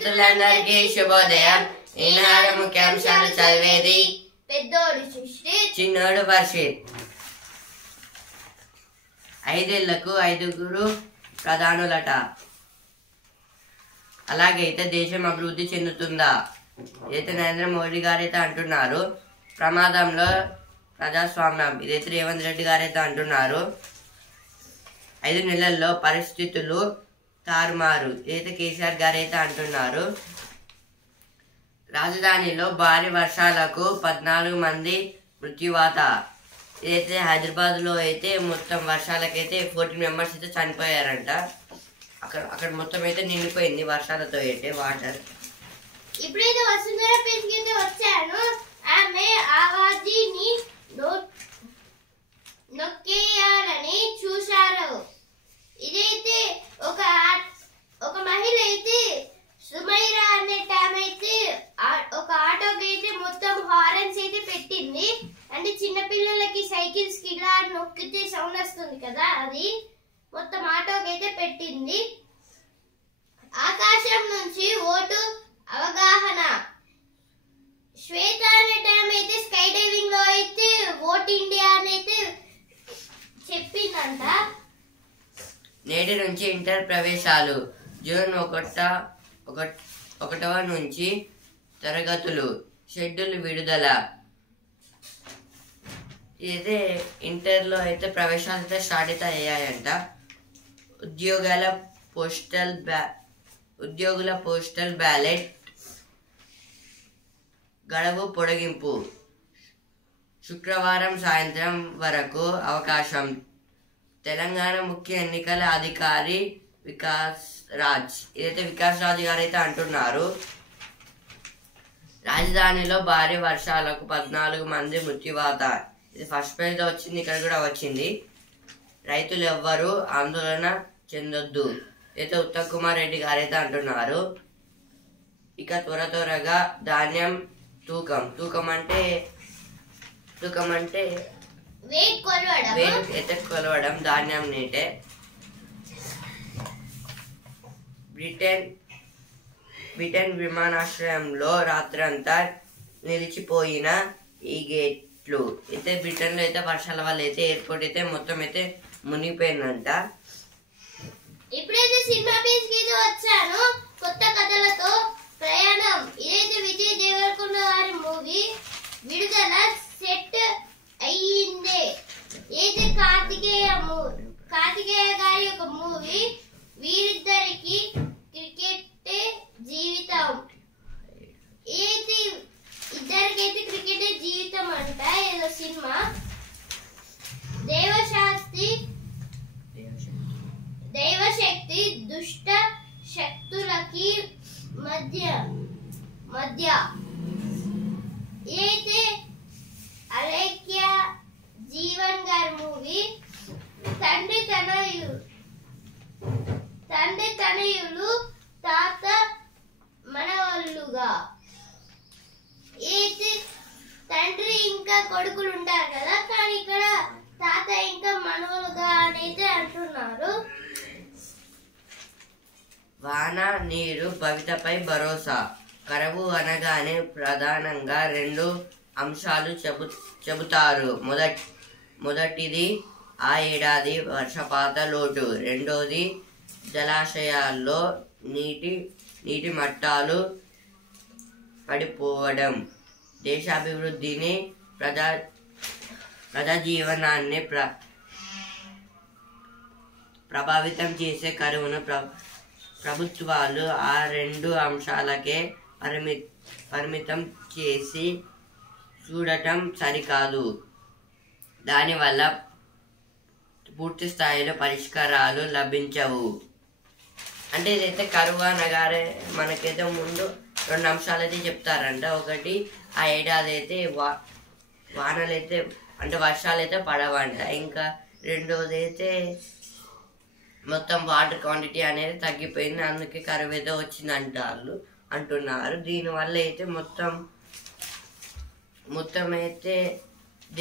మిత్రులందరికీ శుభోదయం. ఈనాడు ముఖ్యాంశాలు చదివేది పెద్దోడు సృష్టి, చిన్నోడు వర్షిత్. 5 ఏళ్లకు 5 ప్రధానులట. అలాగైతే దేశం అభివృద్ధి చెందుతుందా? ఇదైతే నరేంద్ర మోడీ గారైతే అంటున్నారు. ప్రమాదంలో ప్రజాస్వామ్యం, ఇదైతే రేవంత్ రెడ్డి గారైతే అంటున్నారు. 5 నెలల్లో పరిస్థితులు తారుమారు, ఇదైతే కేసీఆర్ గారైతే అంటున్నారు. రాజధానిలో భారీ వర్షాలకు 14 మంది మృత్యువాత. ఇదైతే హైదరాబాద్లో అయితే మొత్తం వర్షాలకైతే 14 మెంబర్స్ అయితే చనిపోయారంట. అక్కడ మొత్తం అయితే నిండిపోయింది వర్షాలతో అయితే వాటర్. ఇప్పుడైతే వసుంధర పెంచుకుంటూ వచ్చాను. ఆమె ఆవాజీని నొక్కేయాలని చూశారు. ఇదైతే ఒక మహిళ అయితే సుమైరా అనే ఆమె అయితే ఒక ఆటోకి అయితే మొత్తం హారన్స్ అయితే పెట్టింది. అంటే చిన్నపిల్లలకి సైకిల్స్ కి ఇలా నొక్కితే సౌండ్ వస్తుంది కదా, అది మొత్తం ఆటోకి అయితే పెట్టింది. ఆకాశం నుంచి ఓటు అవగాహన. శ్వేత అనే ఆమె అయితే స్కై డైవింగ్ లో అయితే ఓట్ ఇండియా అని అయితే చెప్పిందంట. నేటి నుంచి ఇంటర్ ప్రవేశాలు. జూన్ 1వ నుంచి తరగతులు. షెడ్యూల్ విడుదల. ఇదైతే ఇంటర్లో అయితే ప్రవేశాలు అయితే స్టార్ట్ అయితే అయ్యాయంట. ఉద్యోగుల పోస్టల్ బ్యాలెట్ గడువు పొడిగింపు. శుక్రవారం సాయంత్రం వరకు అవకాశం. తెలంగాణ ముఖ్య ఎన్నికల అధికారి వికాస్ రాజ్, ఇదైతే వికాస్ రాజ్ గారు అయితే అంటున్నారు. రాజధానిలో భారీ వర్షాలకు 14 మంది మృత్యువాత. ఇది ఫస్ట్ పేజ్లో వచ్చింది, ఇక్కడ కూడా వచ్చింది. రైతులు ఎవ్వరూ ఆందోళన చెందొద్దు, అయితే ఉత్తమ్ కుమార్ రెడ్డి గారు అయితే అంటున్నారు. ఇక త్వరగా ధాన్యం తూకం అంటే వెయిట్ అయితే కొలవడం ధాన్యం నీటే. బ్రిటన్ విమానాశ్రయంలో రాత్రంతా నిలిచిపోయిన ఈ గేట్లు. అయితే బ్రిటన్ లో అయితే వర్షాల వల్ల అయితే ఎయిర్పోర్ట్ అయితే మొత్తం అయితే మునిగిపోయిందంట. ఇప్పుడైతే సినిమా పేజ్ కి వచ్చాను. కొత్త కథలతో ప్రయాణం. ఇదైతే విజయ్ దేవరకొండ గారి మూవీ విడుదల సెట్ అయ్యిందే. అయితే కార్తికేయ గారి ఒక మూవీ. వీరిద్దరికి క్రికెట్ జీవితం. అయితే ఇద్దరికైతే క్రికెట్ జీవితం అంట. ఏదో సినిమా. దైవశక్తి దుష్ట శక్తులకి మధ్య అయితే అలేఖ్య జీవన్ గారి మూవీ. తండ్రి తనయులు తాత మనవళ్ళుగా. అయితే తండ్రి ఇంకా కొడుకులు ఉంటారు కదా, కానీ ఇక్కడ తాత ఇంకా మనవలుగా అనేది అంటున్నారు. వాన నీరు భవితపై భరోసా. కరువు అనగానే ప్రధానంగా 2 అంశాలు చెబుతారు. మొదటిది ఆ ఏడాది వర్షపాత లోటు. రెండోది జలాశయాల్లో నీటి మట్టాలు పడిపోవడం. దేశాభివృద్ధిని ప్రజాజీవనాన్ని ప్రభావితం చేసే కరువును ప్రభుత్వాలు ఆ 2 అంశాలకే పరిమితం చేసి చూడటం సరికాదు. దానివల్ల పూర్తి స్థాయిలో పరిష్కారాలు లభించవు. అంటే ఇదైతే కరువు అనగానే మనకైతే ముందు 2 అంశాలు అయితే చెప్తారంట. ఒకటి ఆ ఏడాది అయితే వానలు అయితే అంటే వర్షాలు అయితే పడవంట. ఇంకా రెండోది అయితే మొత్తం వాటర్ క్వాంటిటీ అనేది తగ్గిపోయింది, అందుకే కరువు అయితే వచ్చింది అంటున్నారు. దీనివల్ల అయితే మొత్తం అయితే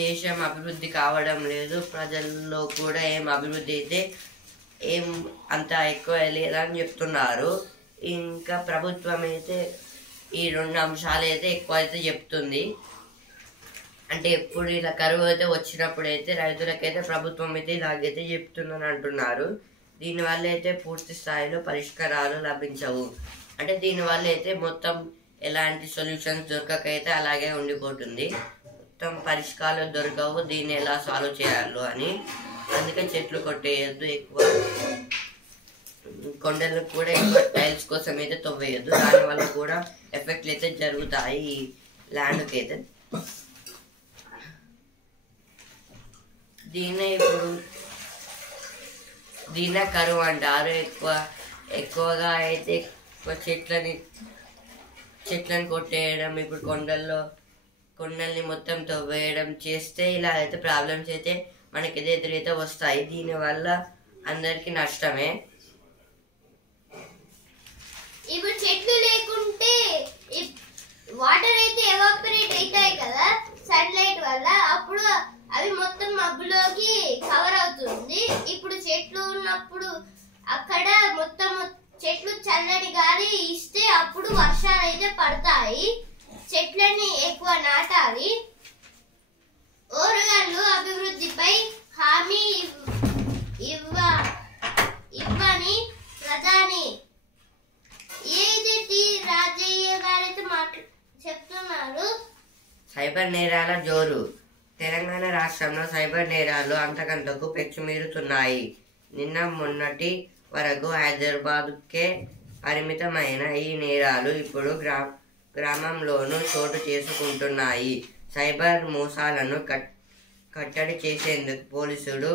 దేశం అభివృద్ధి కావడం లేదు. ప్రజల్లో కూడా ఏం అభివృద్ధి అయితే ఏం అంత ఎక్కువ లేదని చెప్తున్నారు. ఇంకా ప్రభుత్వం అయితే ఈ 2 అంశాలు అయితే ఎక్కువ అయితే చెప్తుంది. అంటే ఎప్పుడు ఇలా కరువు అయితే వచ్చినప్పుడు అయితే రైతులకైతే ప్రభుత్వం అయితే ఇలాగైతే చెప్తుందని అంటున్నారు. దీనివల్ల అయితే పూర్తి స్థాయిలో పరిష్కారాలు లభించవు. అంటే దీనివల్ల అయితే మొత్తం ఎలాంటి సొల్యూషన్స్ దొరకకైతే అలాగే ఉండిపోతుంది. మొత్తం పరిష్కారాలు దొరకవు, దీన్ని ఎలా సాల్వ్ చేయాలో అని. అందుకే చెట్లు కొట్టేయద్దు, ఎక్కువ కొండలు కూడా ఎక్కువ టైల్స్ కోసం అయితే తవ్వేయద్దు. దానివల్ల కూడా ఎఫెక్ట్లు అయితే జరుగుతాయి ఈ ల్యాండ్కి అయితే. దీన్నే కరువు అంటారు. ఎక్కువగా అయితే ఎక్కువ చెట్లను కొట్టేయడం, ఇప్పుడు కొండల్ని మొత్తం తవ్వేయడం చేస్తే ఇలా అయితే ప్రాబ్లమ్స్ అయితే మనకి ఎదురైతే వస్తాయి. దీనివల్ల అందరికి నష్టమే. ఇప్పుడు చెట్లు లేకుంటే వాటర్ అయితే ఎవాపరేట్ అవుతాయి కదా సన్లైట్ వల్ల, అప్పుడు అవి మొత్తం మబ్బులోకి కవర్ అవుతుంది. ఇప్పుడు చెట్లు ఉన్నప్పుడు అక్కడ మొత్తం చెట్లు చల్లటి గాలి ఇస్తే అప్పుడు వర్షాలు అయితే పడతాయి. చెట్లని ఎక్కువ నాటాలి. ఓరగాళ్ళు అభివృద్ధిపై హామీ ఇవ్వని ప్రధాని ఏజెటి రాజయ్య గారైతే చెప్తున్నారు. సైబర్ నేరాల జోరు. తెలంగాణ రాష్ట్రంలో సైబర్ నేరాలు అంతకంతకు పెచ్చుమీరుతున్నాయి. నిన్న మొన్నటి వరకు హైదరాబాద్కే పరిమితమైన ఈ నేరాలు ఇప్పుడు గ్రామంలోనూ చోటు చేసుకుంటున్నాయి. సైబర్ మోసాలను కట్టడి చేసేందుకు పోలీసులు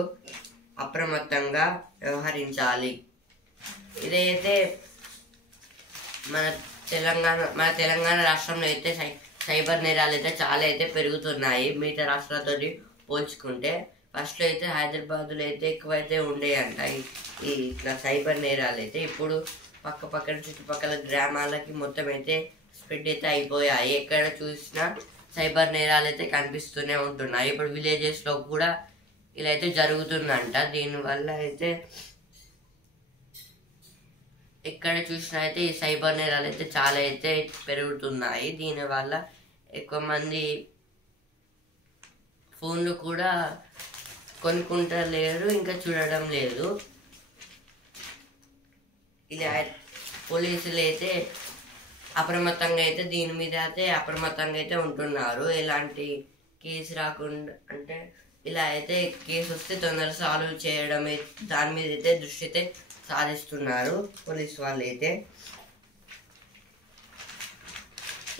అప్రమత్తంగా వ్యవహరించాలి. ఇదైతే మన తెలంగాణ రాష్ట్రంలో అయితే సైబర్ నేరాలు అయితే చాలా అయితే పెరుగుతున్నాయి మిగతా రాష్ట్రాలతో పోల్చుకుంటే. ఫస్ట్లో అయితే హైదరాబాద్లో అయితే ఎక్కువైతే ఉండేయంట ఈ ఇట్లా సైబర్ నేరాలు అయితే. ఇప్పుడు పక్కన చుట్టుపక్కల గ్రామాలకి మొత్తం అయితే స్ప్రెడ్ అయితే అయిపోయాయి. ఎక్కడ చూసినా సైబర్ నేరాలు అయితే కనిపిస్తూనే ఉంటున్నాయి. ఇప్పుడు విలేజెస్లో కూడా ఇలా అయితే జరుగుతుందంట. దీనివల్ల అయితే ఎక్కడ చూసినా అయితే ఈ సైబర్ నేరాలు అయితే చాలా అయితే పెరుగుతున్నాయి. దీనివల్ల ఎక్కువ మంది ఫోన్లు కూడా కొనుక్కుంటలేరు, ఇంకా చూడడం లేదు. ఇలా పోలీసులు అయితే అప్రమత్తంగా అయితే దీని మీద అయితే అప్రమత్తంగా అయితే ఉంటున్నారు. ఎలాంటి కేసు రాకుండా, అంటే ఇలా అయితే కేసు వస్తే తొందరగా సాల్వ్ చేయడం దాని మీద అయితే దృష్టి అయితే సాధిస్తున్నారు పోలీసు వాళ్ళు అయితే.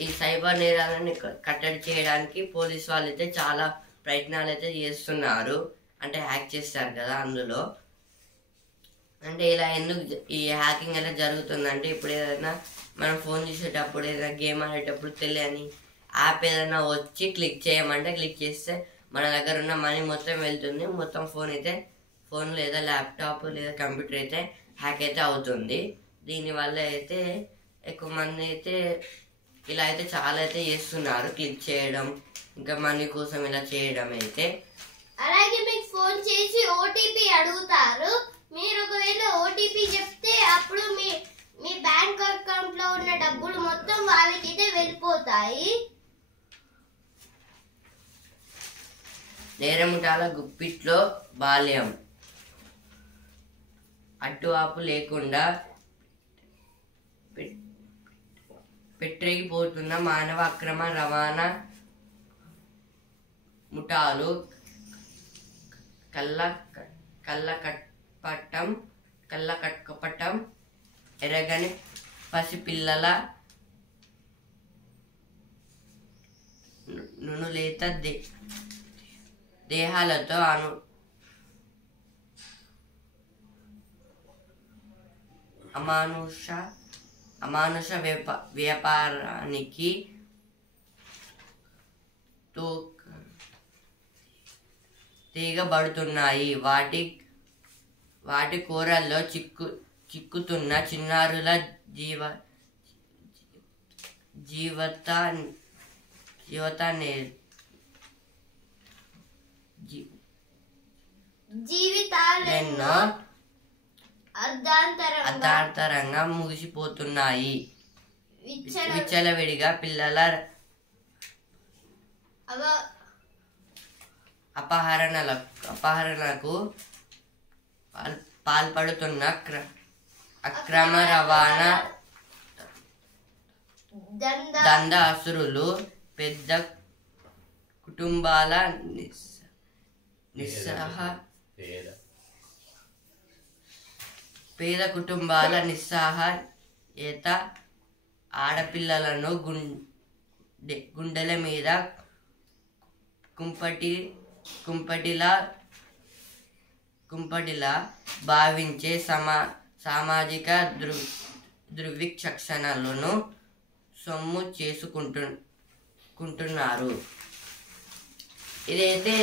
ఈ సైబర్ నేరాలను కట్టడి చేయడానికి పోలీసు వాళ్ళు అయితే చాలా ప్రయత్నాలు అయితే చేస్తున్నారు. అంటే హ్యాక్ చేస్తారు కదా అందులో. అంటే ఇలా ఎందుకు ఈ హ్యాకింగ్ ఎలా జరుగుతుందంటే, ఇప్పుడు ఏదైనా మనం ఫోన్ చూసేటప్పుడు ఏదైనా గేమ్ ఆడేటప్పుడు తెలియని యాప్ ఏదైనా వచ్చి క్లిక్ చేయమంటే క్లిక్ చేస్తే మన దగ్గర ఉన్న మనీ మొత్తం వెళ్తుంది. మొత్తం ఫోన్ లేదా ల్యాప్టాప్ లేదా కంప్యూటర్ అయితే హ్యాక్ అయితే అవుతుంది. దీనివల్ల అయితే ఎక్కువ మంది అయితే ఇలా అయితే చాలా అయితే చేస్తున్నారు, క్లిక్ చేయడం, ఇంకా మనీ కోసం ఇలా చేయడం అయితే. అలాగే మీకు ఫోన్ చేసి ఓటీపీ అడుగుతారు. మీరు ఒకవేళ ఓటీపీ చెప్తే అప్పుడు మీ బ్యాంక్ అకౌంట్ లో ఉన్న డబ్బులు మొత్తం వాళ్ళకైతే వెళ్ళిపోతాయి. నేరముఠాల గుప్పిట్లో బాల్యం. అడ్డుఆపు లేకుండా పెట్టిపోతున్న మానవ అక్రమ రవాణా ముఠాలు కళ్ళకప్పటం ఎరగని పసిపిల్లల నునులేత దేహాలతో అమానుష వ్యాపారానికి తీగబడుతున్నాయి. వాటి కూరల్లో చిక్కుతున్న చిన్నారుల జీవితాలెన్నో అర్ధాంతరంగా ముగిసిపోతున్నాయి. విచ్చలవిడిగా పిల్లల అపహరణకు పాల్పడుతున్న అక్రమ రవాణా దందా అసురులు పేద కుటుంబాల నిస్సహాయత ఆడపిల్లలను గుండెల మీద కుంపటిలా భావించే సామాజిక దుర్విచక్షణలను సొమ్ము చేసుకుంటున్నారు. ఇదైతే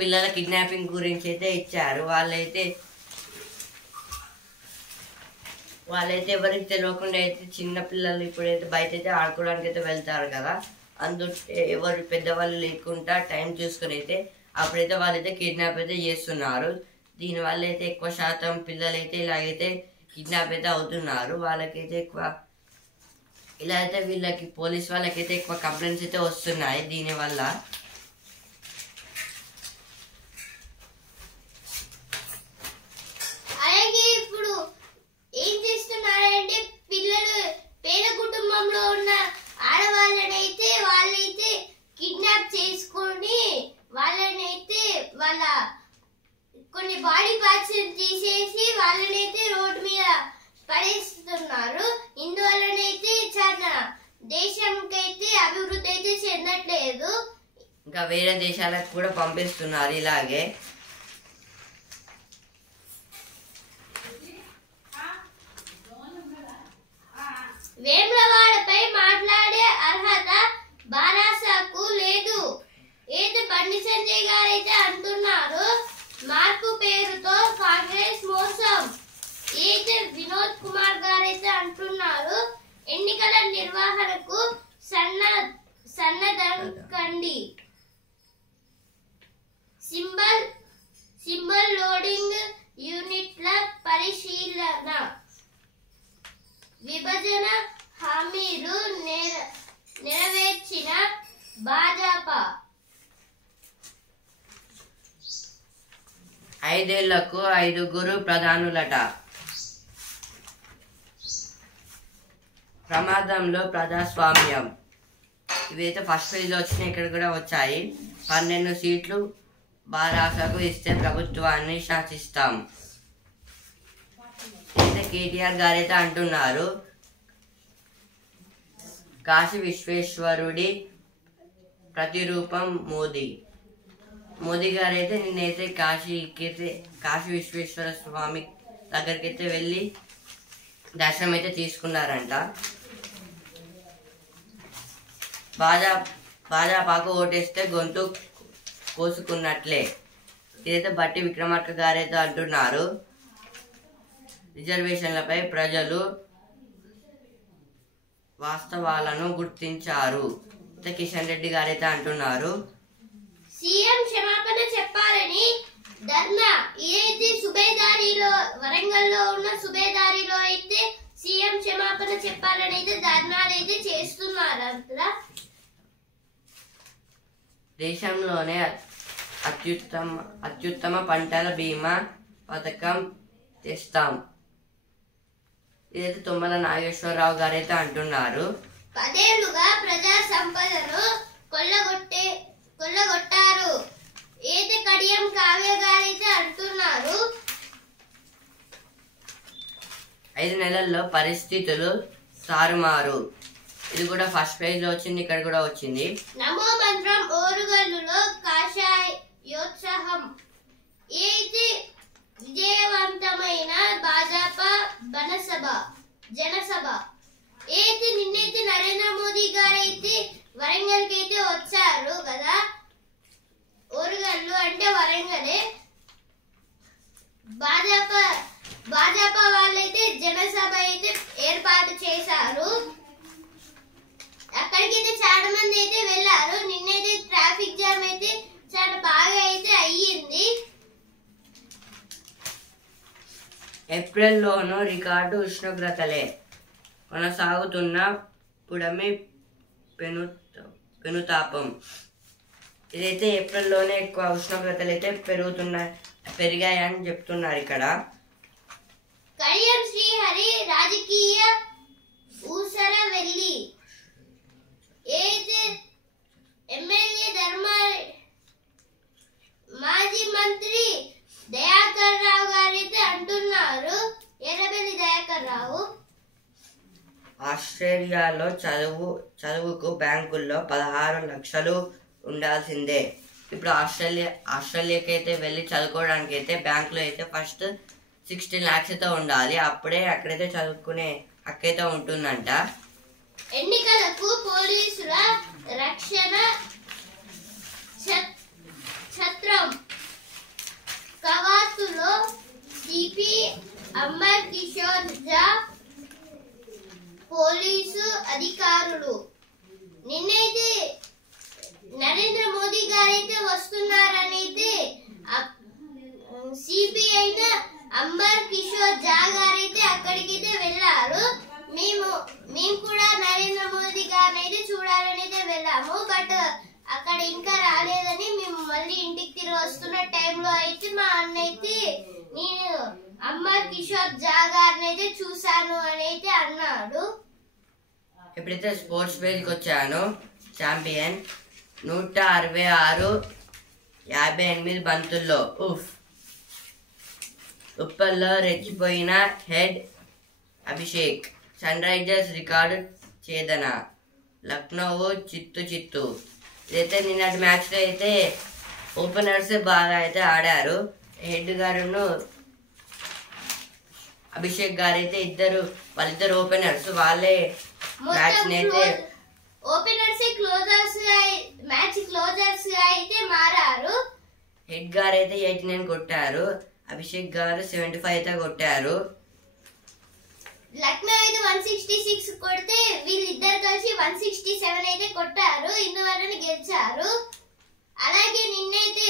పిల్లల కిడ్నాపింగ్ గురించి అయితే ఇచ్చారు. వాళ్ళైతే ఎవరికి తెలియకుండా అయితే చిన్న పిల్లలు ఇప్పుడైతే బయట అయితే ఆడుకోవడానికి అయితే వెళ్తారు కదా, ఎవరు పెద్దవాళ్ళు లేకుండా టైం చూసుకుని అయితే అప్పుడైతే వాళ్ళైతే కిడ్నాప్ అయితే చేస్తున్నారు. దీనివల్ల అయితే ఎక్కువ శాతం పిల్లలైతే ఇలాగైతే కిడ్నాప్ అయితే అవుతున్నారు. వాళ్ళకైతే ఎక్కువ ఇలా అయితే వీళ్ళకి పోలీస్ వాళ్ళకైతే ఎక్కువ కంప్లైంట్స్ అయితే వస్తున్నాయి దీనివల్ల. అలాగే ఇప్పుడు ఏం చేస్తున్నారంటే పిల్లలు పేద కుటుంబంలో ఉన్న ఆడవాళ్ళనైతే వాళ్ళైతే కిడ్నాప్ చేసుకొని వాళ్ళనైతే వాళ్ళ కొన్ని బాడీ పార్ట్స్ తీసేసి వాళ్ళనైతే రోడ్డు మీద పడేస్తున్నారు. ఇందువల్లనైతే చాలా దేశంకైతే అభివృద్ధి అయితే చెందట్లేదు, ఇంకా వేరే దేశాలకు కూడా పంపిస్తున్నారు ఇలాగే. వేములవాడపై మాట్లాడే అర్హత బారాసాకు లేదు. అయితే బండి సంజయ్ గారైతే అంటున్నారు మార్పు పేరుతో కాంగ్రెస్ మోసం. అయితే వినోద్ కుమార్ గారైతే అంటున్నారు ఎన్నికల నిర్వహణకు సన్నద్ధంకండి. సింబల్ లోడింగ్ యూనిట్ల పరిశీలన. విభజన హామీలు నెరవేర్చిన భాజపా. 5 ఏళ్లకు 5 ప్రధానులట. ప్రమాదంలో ప్రజాస్వామ్యం. ఇవైతే ఫస్ట్ పేజ్లో వచ్చినాయి, ఇక్కడ కూడా వచ్చాయి. 12 సీట్లు బారాసకు ఇస్తే ప్రభుత్వాన్ని శాసిస్తాం. అయితే కేటీఆర్ గారైతే అంటున్నారు కాశీ విశ్వేశ్వరుడి ప్రతిరూపం మోదీ గారైతే నిన్నైతే కాశీ విశ్వేశ్వర స్వామి దగ్గరికి అయితే వెళ్ళి దర్శనం అయితే తీసుకున్నారంట. భాజపాకు ఓటేస్తే గొంతు కోసుకున్నట్లే. ఇదైతే బట్టి విక్రమార్క గారైతే అంటున్నారు రిజర్వేషన్లపై ప్రజలు వాస్తవాలను గుర్తించారు. కిషన్ రెడ్డి గారైతే అంటున్నారు సీఎం క్షమాపణ చెప్పాలని ధర్నా. ఇదైతే సుబేదారిలో వరంగల్లో ఉన్న సుబేదారిలో అయితే సీఎం క్షమాపణ చెప్పాలని అయితే ధర్నాలు అయితే చేస్తున్నారు. దేశంలోనే అత్యుత్తమ పంటల బీమా పథకం తెస్తాం. ఇదైతే తుమ్మల నాగేశ్వరరావు గారైతే అంటున్నారు 10 ఏళ్లుగా ప్రజా సంపదను కొల్లగొట్టారు. అయితే కడియం కావ్య గారైతే అంటున్నారు 5 నెలల్లో పరిస్థితులు తారుమారు. ఇది కూడా ఫస్ట్ పేజ్ లో వచ్చింది, ఇక్కడ కూడా వచ్చింది. నమో మంత్రం ఓరుగల్లులో కాషాయోత్సాహం. అయితే విజయవంతమైన భాజపా జనసభ. అయితే నిన్నైతే నరేంద్ర మోదీ గారైతే వరంగల్ కి అయితే వచ్చారు కదా. ఓరుగల్లు అంటే వరంగలే. భాజపా వాళ్ళైతే జనసభ అయితే ఏర్పాటు చేశారు. అక్కడికి అయితే చాలా మంది అయితే వెళ్ళారు. నిన్నైతే ట్రాఫిక్ జామ్ అయితే చాలా బాగా అయితే అయ్యింది. ఏప్రిల్లోనూ రికార్డు ఉష్ణోగ్రతలే కొనసాగుతున్న పుడమి పెనుతాపం. ఇదైతే ఏప్రిల్లోనే ఎక్కువ ఉష్ణోగ్రతలు అయితే పెరిగాయని చెప్తున్నారు ఇక్కడ. కడియం శ్రీహరి రాజకీయ ఊసర వెళ్ళి ఎమ్మెల్యే మాజీ మంత్రి దయాకర్ రావు గారైతే అంటున్నారు. ఎర్రబెల్లి దయాకర్ రావు ఆస్ట్రేలియాలో చదువుకు బ్యాంకుల్లో 16 లక్షలు ఉండాల్సిందే. ఇప్పుడు ఆస్ట్రేలియాకి అయితే వెళ్ళి చదువుకోవడానికి అయితే బ్యాంకులో అయితే ఫస్ట్ 16 lakhs అయితే ఉండాలి. అప్పుడే అక్కడైతే చదువుకునే హక్కైతే ఉంటుందంట. ఎన్నికలకు పోలీసుల రక్షణ ఛత్రం కవాతులో సిపి అమర్ కిషోర్ జా పోలీసు అధికారులు. నిన్నైతే నరేంద్ర మోదీ గారైతే వస్తున్నారనైతే సిబిఐ అంబర్ కిషోర్ జా గారైతే అక్కడికైతే వెళ్ళారు. మేము కూడా నరేంద్ర మోదీ గారిని అయితే చూడాలని అయితే వెళ్ళాము. బట్ అక్కడ ఇంకా రాలేదని మేము మళ్ళీ ఇంటికి తిరిగి వస్తున్న టైంలో అయితే మా అన్న అయితే నేను అంబర్ కిషోర్ జా గారిని అయితే చూశాను అని అయితే అన్నాడు. ఎప్పుడైతే స్పోర్ట్స్ పేజ్కి వచ్చాను, ఛాంపియన్ 166 58 బంతుల్లో ఉప్పల్లో రెచ్చిపోయిన Head Abhishek. Sunrisers record ఛేదన. లక్నో చిత్తు. ఇదైతే నిన్నటి మ్యాచ్లో అయితే ఓపెనర్స్ బాగా అయితే ఆడారు. హెడ్ గారును అభిషేక్ గారు అయితే వాళ్ళిద్దరు ఓపెనర్స్. వాళ్ళే మ్యాచ్ అయితే ఓపెనర్స్ మ్యాచ్ క్లోజర్స్ అయితే మారారు. హెడ్ గారు అయితే 89 కొట్టారు. అభిషేక్ గారు 75 అయితే కొట్టారు. లక్నో అయితే 166 కొడితే వీళ్ళిద్దరు కలిసి 167 అయితే కొట్టారు. ఇందువలన గెలిచారు. అలాగే నిన్నైతే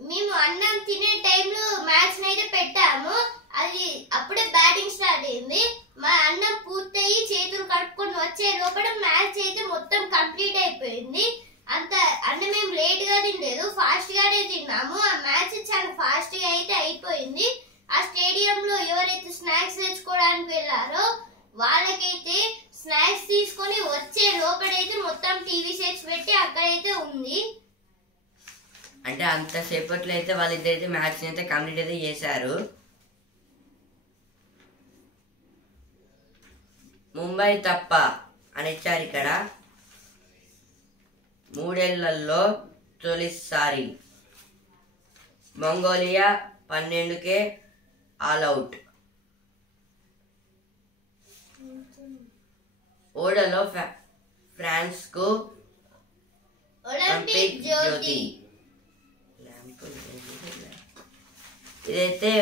మేము అన్నం తినే టైంలో మ్యాచ్ అయితే పెట్టాము. అది అప్పుడే బ్యాటింగ్ స్టార్ట్ అయింది. మా అన్నం పూర్తయి చేతులు కడుక్కొని వచ్చే లోపల మ్యాచ్ అయితే మొత్తం కంప్లీట్ అయిపోయింది. అంటే మేము లేట్ గా తినలేదు, ఫాస్ట్ గానే తిన్నాము. ఆ మ్యాచ్ చాలా ఫాస్ట్ గా అయితే అయిపోయింది. ఆ స్టేడియంలో ఎవరైతే స్నాక్స్ తెచ్చుకోవడానికి వెళ్ళారో వాళ్ళకైతే స్నాక్స్ తీసుకొని వచ్చే లోపలైతే మొత్తం టీవీ సెట్స్ పెట్టి అక్కడైతే ఉంది. అంటే అంతసేపట్లో అయితే వాళ్ళిద్దరైతే మ్యాచ్ అయితే కంప్లీట్ అయితే చేశారు. ముంబై తప్ప అని ఇచ్చారు ఇక్కడ. 3 ఏళ్లలో తొలిసారి మంగోలియా 12కే ఆల్అవుట్. ఓడలో ఫ్రాన్స్ కు ఒలింపిక్ జ్యోతి. ఇదైతే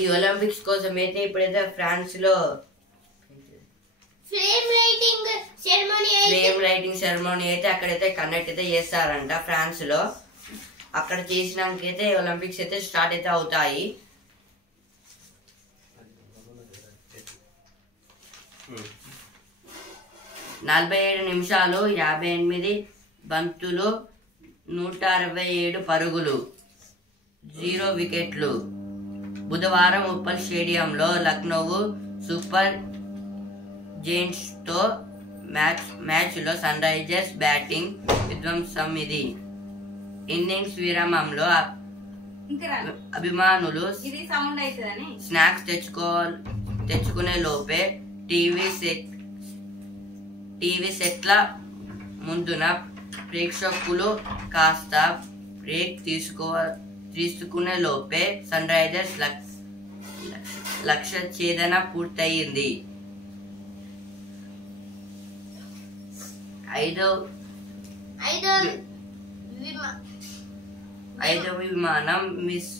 ఈ ఒలింపిక్స్ కోసం అయితే ఇప్పుడైతే ఫ్రాన్స్ లో ఫ్లేమ్ లైటింగ్ సెరమోనీ అయితే అక్కడైతే కండక్ట్ అయితే చేస్తారంట ఫ్రాన్స్ లో. అక్కడ చేసినాకైతే ఒలింపిక్స్ అయితే స్టార్ట్ అయితే అవుతాయి. 47 నిమిషాలు 58 బంతులు 167 పరుగులు 0 వికెట్లు. బుధవారం ఉప్పల్ స్టేడియంలో లక్నో సూపర్ జైంట్స్ తో మ్యాచ్ లో సన్ రైజర్స్ బ్యాటింగ్ విధ్వంసం. ఇది ఇన్నింగ్స్ విరామంలో అభిమానులు స్నాక్స్ తెచ్చుకునే లోపే టీవీ సెట్ల ముందున ప్రేక్షకులు కాస్త బ్రేక్ తీసుకునే లోపే సన్ రైజర్స్ లక్ష్య ఛేదన పూర్తయింది. ఐదవ విమానం మిస్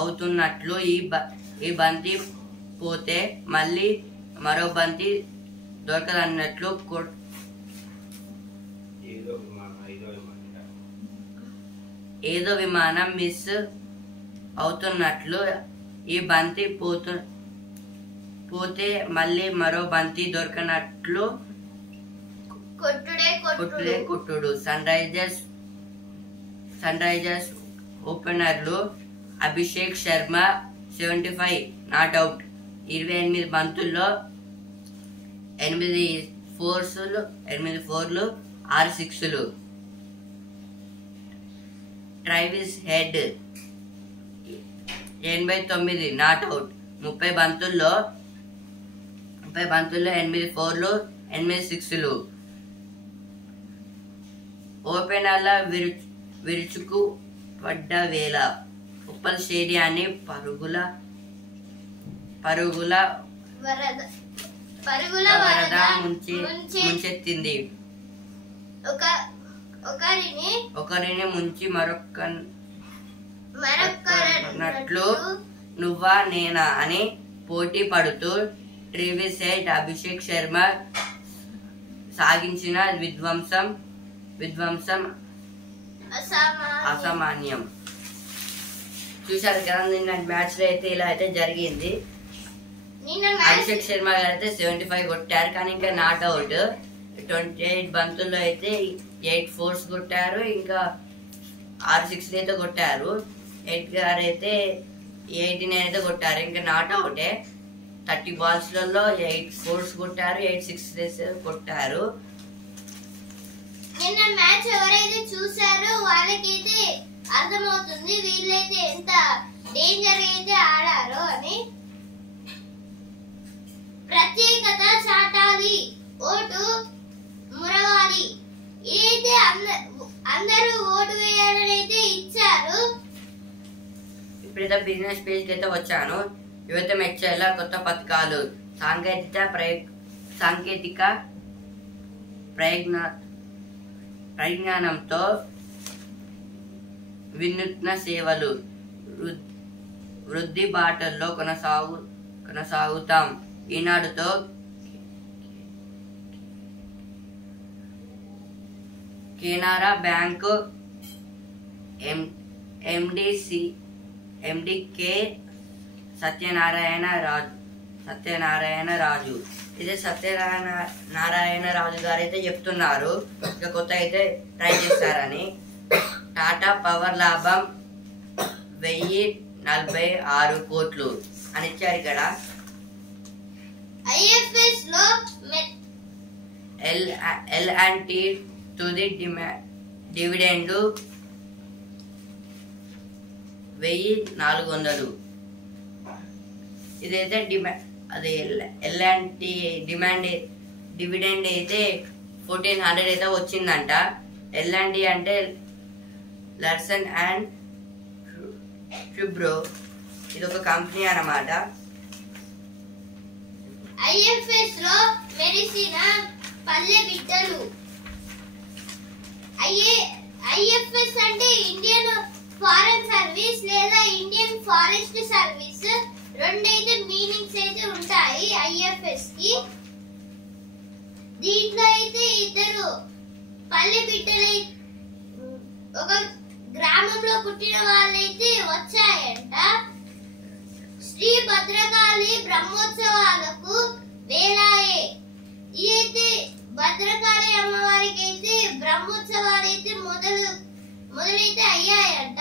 అవుతున్నట్లు ఈ బంతి పోతే మళ్ళీ మరో బంతి దొరకదన్నట్లు ఏదో విమానం మిస్ అవుతున్నట్లు ఈ బంతి పోతే మళ్ళీ మరో బంతి దొరకనట్లు కొట్టుడు. సన్ రైజర్స్ ఓపెనర్లు అభిషేక్ శర్మ 75 నాట్అవుట్. 28 బంతుల్లో 8 ఫోర్లు 6 సిక్స్లు. ట్రైవిస్ హెడ్ 89 నాట్అవుట్. 30 బంతుల్లో 8 ఫోర్లు 8 సిక్స్లు. ఓపెనర్ల విరుచుకు పడ్డ వేళ ఉప్పల్ స్టేడియాన్ని పరుగుల వరద ముంచెత్తింది. ఒకరిని ముంచి మరొకరినట్లు నువ్వా నేనా అని పోటీ పడుతూ ట్రేవిస్ హెడ్ అభిషేక్ శర్మ సాగించిన విధ్వంసం అసామాన్యం. చూశారు కదా, నిన్న మ్యాచ్ లో అయితే ఇలా అయితే జరిగింది. అభిషేక్ శర్మ గారు అయితే 75 కొట్టారు, కానీ ఇంకా నాట్ అవుట్. 28 బంతుల్లో అయితే 8 ఫోర్స్ కొట్టారు, ఇంకా 6 సిక్స్లు అయితే కొట్టారు. 8 గారు అయితే 89 అయితే కొట్టారు, ఇంకా నాట్ అవుటే. 30 బాల్స్లలో 8 ఫోర్స్ కొట్టారు, 8 సిక్స్ కొట్టారు. నిన్న మ్యాచ్ ఎవరైతే చూసారో వాళ్ళకైతే అర్థమవుతుంది వీళ్ళైతే ఎంత డేంజర్ అయితే ఆడారో అని. ప్రత్యేకత చాటాలి, ఓటు మురవాలి. ఇదైతే అందరూ ఓటు వేయాలని అయితే ఇచ్చారు. ఇప్పుడైతే బిజినెస్ పేజ్ కి అయితే వచ్చాను. యువత మెచ్చేలా కొత్త పథకాలు, సాంకేతిక పరిజ్ఞానంతో వినూత్న సేవలు వృద్ధి బాటల్లో కొనసాగుతాం. ఈనాడుతో కెనరా బ్యాంకు ఎండి కె సత్యనారాయణ రాజు. ఇది సత్యనారాయణ రాజు గారు అయితే చెప్తున్నారు ఇంకా కొత్త అయితే ట్రై చేస్తారని. టాటా పవర్ లాభం 1046 కోట్లు అని ఇచ్చారు ఇక్కడ. ఐఎఫ్ఎస్ లో L&T తుది డివిడెండ్ 1400. ఇదైతే అది L&T డివిడెండ్ అయితే 1400 అయితే వచ్చిందంట. L&T అంటే లర్సన్ అండ్ ట్యూబ్రో, ఇది ఒక కంపెనీ అన్నమాట. ఐఎఫ్ఎస్ లో మెరిసిన పల్లె బిడ్డలు. ఐఎఫ్ఎస్ అంటే ఇండియన్ ఫారెన్ సర్వీస్ లేదా ఇండియన్ ఫారెస్ట్ సర్వీస్, రెండైతే మీనింగ్స్ అయితే ఉంటాయి ఐఎఫ్ఎస్ కి. దీంట్లో అయితే ఇద్దరు పల్లె బిడ్డలు ఒక గ్రామంలో పుట్టిన వాళ్ళైతే వచ్చాయంట. శ్రీ భద్రకాళి బ్రహ్మోత్సవాలకు వేలాయే. ఇదైతే భద్రకాళి అమ్మవారికి అయితే బ్రహ్మోత్సవాలు అయితే మొదలైతే అయ్యాయంట.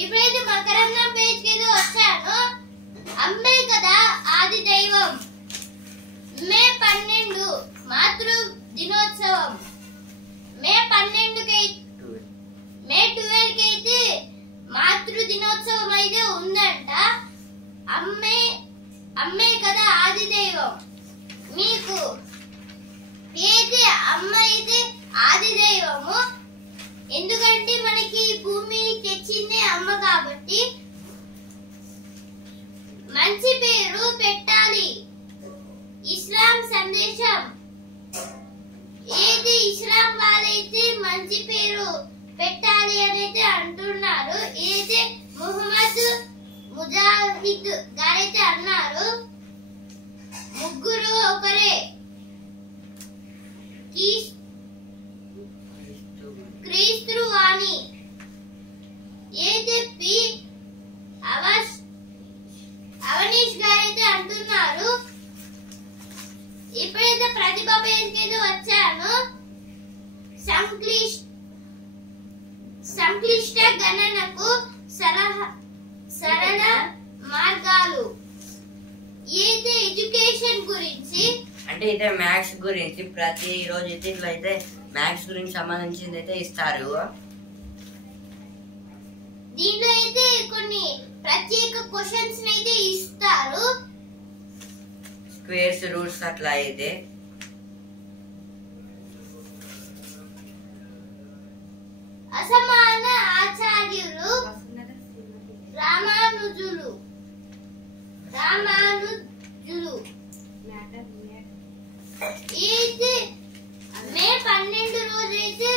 ఇప్పుడైతే మకరంగం పేజ్ కి వచ్చాను. అమ్మే కదా ఆది దైవం. మే 12 మాతృ దినోత్సవం. మే 12 కి అయితే మాతృ దినోత్సవం అయితే ఉందంట. అమ్మే కదా ఆది దైవం. మీకు అయితే అమ్మ అయితే ఆది దైవము. ఎందుకంటే మనకి భూమిని తెచ్చిందే అమ్మ కాబట్టి మంచి పేరు పెట్టాలి. ఇస్లాం సందేశం. ఏది ఇస్లాం వాళ్ళైతే మంచి పేరు పెట్టాలి అని అయితే అంటున్నారు. ఇదైతే ముహమ్మద్ ముజాహిద్ గారైతే అన్నారు. ముగ్గురు ఒకరే క్రీస్తు వాణి ఏదైతే పి అవనీష్ గారైతే అంటున్నారు. ఇప్పుడైతే ప్రతిభ పేజ్కి అయితే వచ్చాను. సంక్లిష్ట గణనకు సరళ మార్గాలు ఏదైతే ఎడ్యుకేషన్ గురించి అంటే అయితే మ్యాథ్స్ గురించి ప్రతి రోజు అయితే ఇట్లా అయితే మ్యాథ్స్ గురించి సంబంధించింది అయితే ఇస్తారు. దీంట్లో అయితే కొన్ని ప్రత్యేక క్వశ్చన్స్ అయితే ఇస్తారు. స్క్వేర్స్ రూట్స్ అట్లా అయితే అసమాన ఆచార్యులు రామానుజులు ఇది మే 12 రోజైతే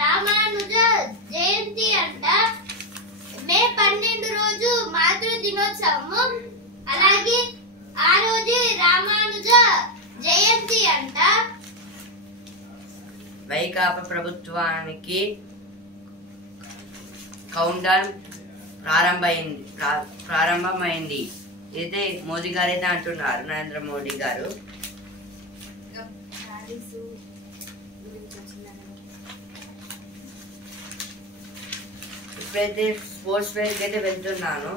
రామానుజ జయంతి అంట. మే 12 రోజు మాతృ దినోత్సవం, అలాగే ఆ రోజు రామానుజ జయంతి అంట. వైకాపా ప్రభుత్వానికి కౌంటర్ ప్రారంభమైంది. అయితే మోదీ గారు అయితే అంటున్నారు, నరేంద్ర మోడీ గారు. ఇప్పుడైతే స్పోర్ట్స్ ఫేర్కి అయితే వెళ్తున్నాను.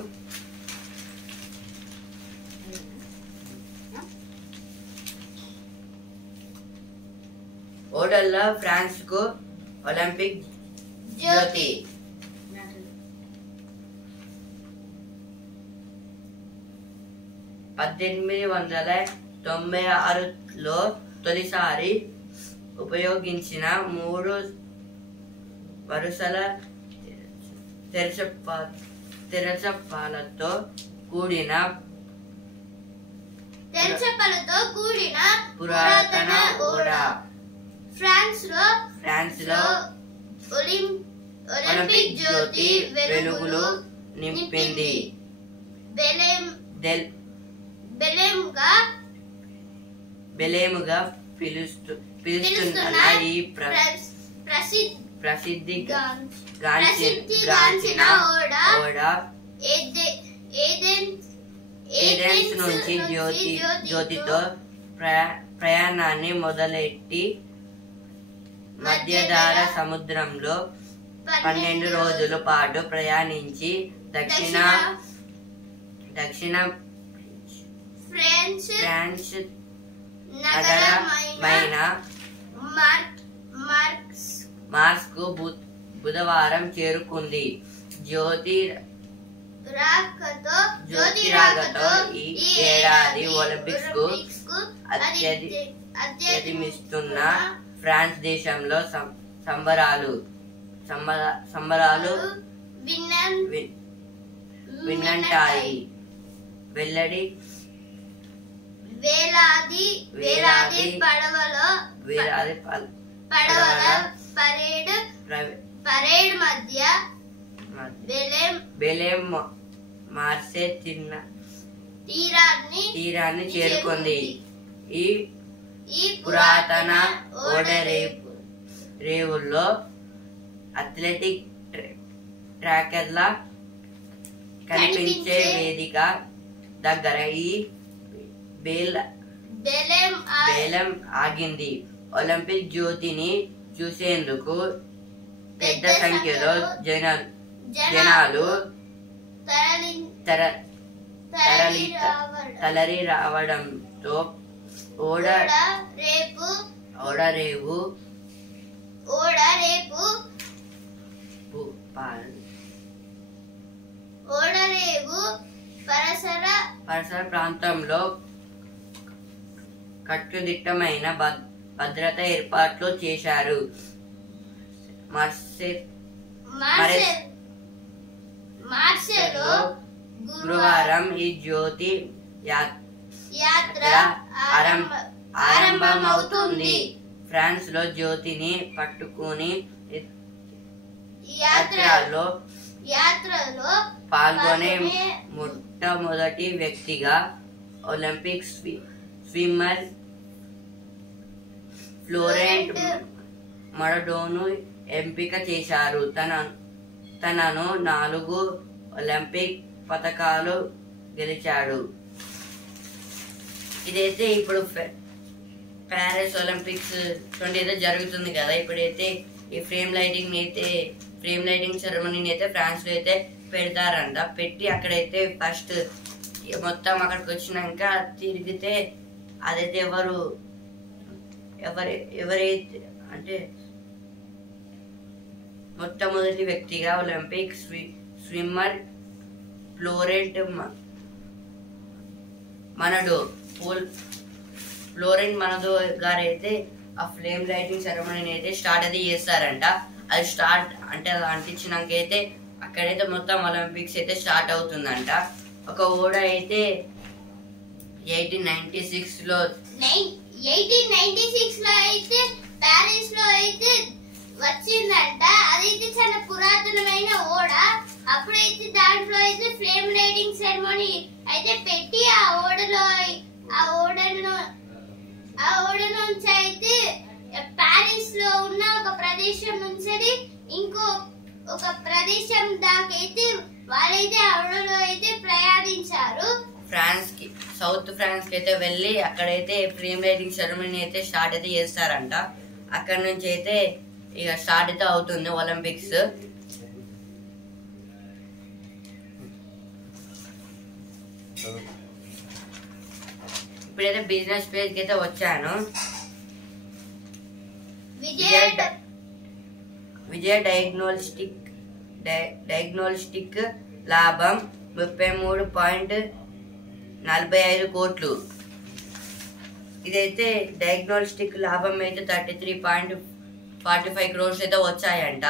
ఓడల్లో ఫ్రాన్స్ కు ఒలింపిక్ జ్యోతి. 1896లో తొలిసారి ఉపయోగించిన 3 వరుసల తెరచపాలతో కూడిన పురాతన ఓడ ఫ్రాన్స్ లో ఒలింపిక్ జ్యోతి వెలుగులు నింపింది. బెలేముగా పిలుస్తున్న ఈ ప్రసిద్ధి గాంచిన ఓడ ఏథెన్స్ నుంచి జ్యోతితో ప్రయాణాన్ని మొదలెట్టి మధ్యధరా సముద్రంలో 12 రోజుల పాటు ప్రయాణించి దక్షిణ ఫ్రాన్స్ నగరమైన మార్స్ కు బుధవారం చేరుకుంది. జ్యోతి రాకతో ఈ ఏడాది ఒలింపిక్స్ కు అత్యధిమిస్తున్న ఫ్రాన్స్ దేశంలో సంబరాలు విన్నంటాయి. వేలాది పడవల పరేడ్ మధ్య బెలేం మార్సే తీరాన్ని చేరుకుంది. ఈ పురాతన ఓడరేవుల్లో అథ్లెటిక్ ట్రాకర్ల కనిపించే వేదిక దగ్గర ఈ బెలేం ఆగింది. ఒలింపిక్ జ్యోతిని చూసేందుకు పెద్ద సంఖ్యలో జనాలు తరలి రావడంతో ఓడరేవు పరిసర ప్రాంతంలో కట్టుదిట్టమైన భద్రతా ఏర్పాట్లు చేశారు. మార్సేలో గురువారం ఈ జ్యోతి యాత్ర ఆరంభమవుతుంది. ఫ్రాన్స్ లో జ్యోతిని పట్టుకుని యాత్రలో పాల్గొనే మొట్టమొదటి వ్యక్తిగా ఒలింపిక్ స్విమ్మర్ ఫ్లోరెంట్ మరడోను ఎంపిక చేశారు. తనను 4 ఒలింపిక్ పతకాలు గెలిచాడు. ఇదైతే ఇప్పుడు ప్యారిస్ ఒలింపిక్స్ 20 జరుగుతుంది కదా. ఇప్పుడైతే ఈ ఫ్రేమ్ లైటింగ్ సెరమనీని అయితే ఫ్రాన్స్ లో అయితే పెడతారంట. పెట్టి అక్కడైతే ఫస్ట్ మొత్తం అక్కడికి వచ్చినాక తిరిగితే అదైతే ఎవరైతే అంటే మొట్టమొదటి వ్యక్తిగా ఒలింపిక్ స్విమ్మర్ ఫ్లోరెంట్ మనడో గారు అయితే ఆ ఫ్లేమ్ లైటింగ్ సెరమనీని అయితే స్టార్ట్ అయితే చేస్తారంట. అది స్టార్ట్ అంటే అది అంటించినాక అయితే అక్కడైతే మొత్తం ఒలింపిక్స్ అయితే స్టార్ట్ అవుతుందంట. ఒక ఓడ అయితే 1896 లో అయితే ప్యారిస్ లో అయితే వచ్చిందంట. అదైతే చాలా పురాతనమైన ఓడ. అప్పుడైతే దాంట్లో అయితే ఫ్లేమ్ లైటింగ్ సెరమనీ అయితే పెట్టి ఆ ఓడ నుంచి అయితే ప్యారిస్ లో ఉన్న ఒక ప్రదేశం నుంచి ఇంకో ఒక ప్రదేశం దాకైతే వాళ్ళైతే ఆ ఓడలో అయితే ప్రయాణించారు. సౌత్ ఫ్రాన్స్ కి అయితే వెళ్ళి అక్కడైతే ఫ్లేమ్ లైటింగ్ సెరమనీ అయితే స్టార్ట్ అయితే చేస్తారంట. అక్కడ నుంచి అయితే ఇక స్టార్ట్ అయితే అవుతుంది ఒలింపిక్స్. ఇప్పుడైతే బిజినెస్ పేజ్ కి అయితే వచ్చాను. విజయ డయాగ్నోస్టిక్ లాభం 33.45 కోట్లు. ఇదైతే డయాగ్నోస్టిక్ లాభం అయితే 33.45 crores అయితే వచ్చాయంట.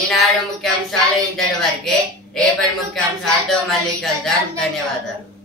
ఈనాడు ముఖ్యాంశాలు ఇంతటి వరకే. రేపటి ముఖ్యాంశాలతో మళ్ళీ కలుద్దాం. ధన్యవాదాలు.